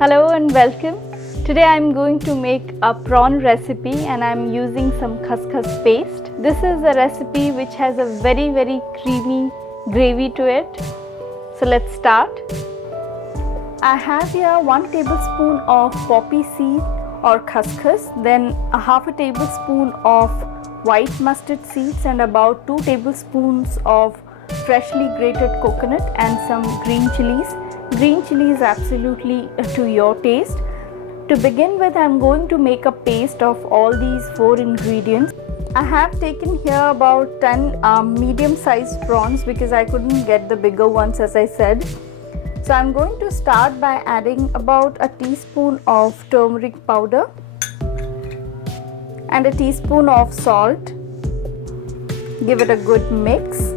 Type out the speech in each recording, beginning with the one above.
Hello and welcome. Today I am going to make a prawn recipe and I am using some khaskhas paste. This is a recipe which has a very creamy gravy to it. So let's start. I have here 1 tablespoon of poppy seed or khaskhas, then a half a tablespoon of white mustard seeds and about 2 tablespoons of freshly grated coconut and some green chilies. Green chili is absolutely to your taste. To begin with, I am going to make a paste of all these 4 ingredients. I have taken here about 10 medium sized prawns because I couldn't get the bigger ones, as I said. So I am going to start by adding about a teaspoon of turmeric powder and a teaspoon of salt. Give it a good mix.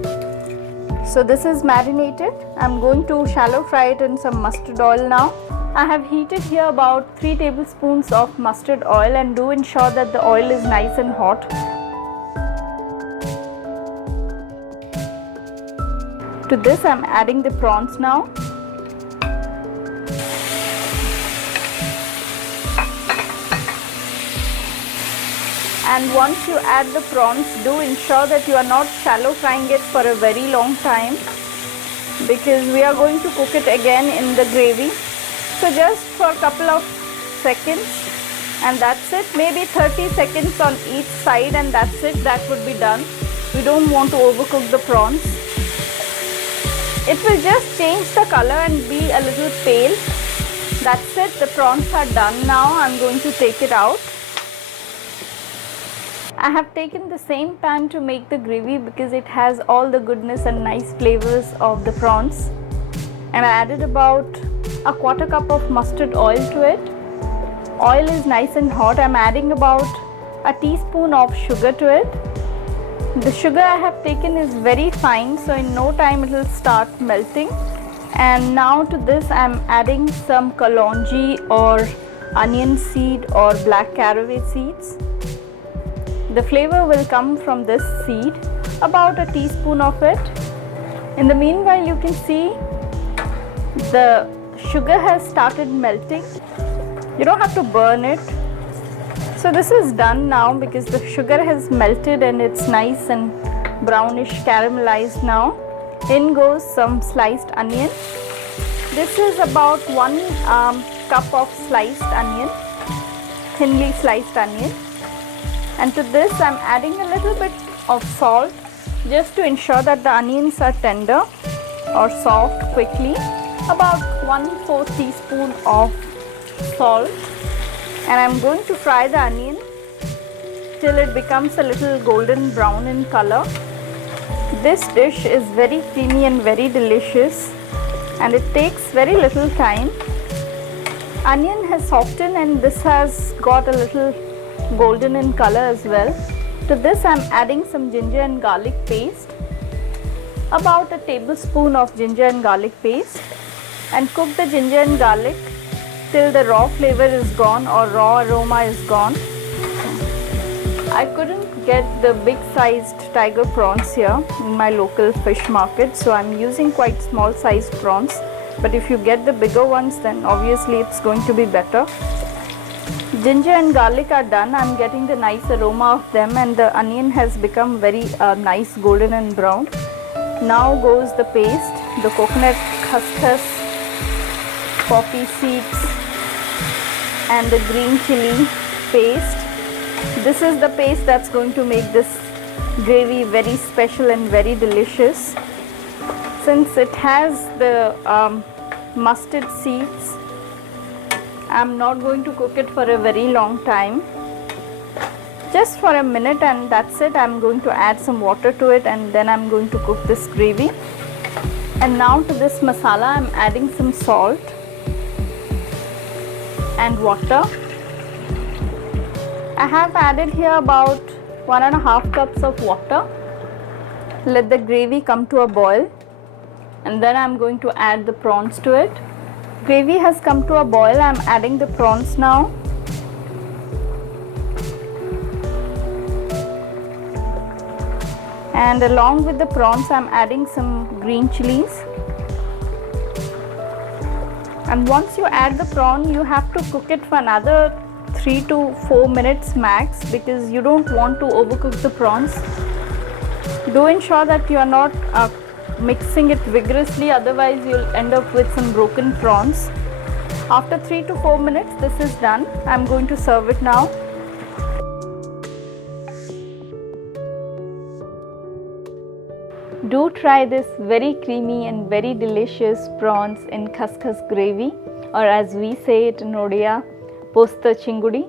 So this is marinated. I'm going to shallow fry it in some mustard oil now. I have heated here about 3 tablespoons of mustard oil, and do ensure that the oil is nice and hot. To this I'm adding the prawns now. And once you add the prawns, do ensure that you are not shallow frying it for a very long time, because we are going to cook it again in the gravy. So just for a couple of seconds and that's it. Maybe 30 seconds on each side and that's it. That would be done. We don't want to overcook the prawns. It will just change the color and be a little pale. That's it. The prawns are done now. I'm going to take it out. I have taken the same pan to make the gravy because it has all the goodness and nice flavors of the prawns. And I added about a quarter cup of mustard oil to it. Oil is nice and hot. I'm adding about a teaspoon of sugar to it. The sugar I have taken is very fine, so in no time it will start melting. And now to this I'm adding some kalonji or onion seed or black caraway seeds. The flavor will come from this seed, about a teaspoon of it. In the meanwhile, you can see the sugar has started melting. You don't have to burn it. So this is done now because the sugar has melted and it's nice and brownish caramelized now. In goes some sliced onion. This is about 1 cup of sliced onion, thinly sliced onion. And to this I'm adding a little bit of salt just to ensure that the onions are tender or soft quickly. About 1/4 teaspoon of salt, and I'm going to fry the onion till it becomes a little golden brown in color. This dish is very creamy and very delicious, and it takes very little time. Onion has softened and this has got a little golden in color as well. To this I'm adding some ginger and garlic paste, about a tablespoon of ginger and garlic paste, and cook the ginger and garlic till the raw flavor is gone or raw aroma is gone. I couldn't get the big sized tiger prawns here in my local fish market, so I'm using quite small sized prawns, but if you get the bigger ones then obviously it's going to be better. Ginger and garlic are done. I'm getting the nice aroma of them and the onion has become very nice golden and brown. Now goes the paste, the coconut khaskhas, poppy seeds and the green chili paste. This is the paste that's going to make this gravy very special and very delicious. Since it has the mustard seeds, I'm not going to cook it for a very long time, just for a minute and that's it. I'm going to add some water to it and then I'm going to cook this gravy. And now to this masala I'm adding some salt and water. I have added here about 1.5 cups of water. Let the gravy come to a boil and then I'm going to add the prawns to it. Gravy has come to a boil. I'm adding the prawns now. And along with the prawns I'm adding some green chilies. And once you add the prawn, you have to cook it for another 3 to 4 minutes max, because you don't want to overcook the prawns. Do ensure that you are not mixing it vigorously, otherwise you'll end up with some broken prawns. After 3 to 4 minutes, this is done. I'm going to serve it now. Do try this very creamy and very delicious prawns in khaskhas gravy, or as we say it in Odia, Posta Chingudi,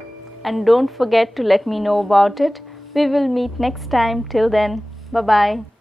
and don't forget to let me know about it. We will meet next time. Till then, bye bye.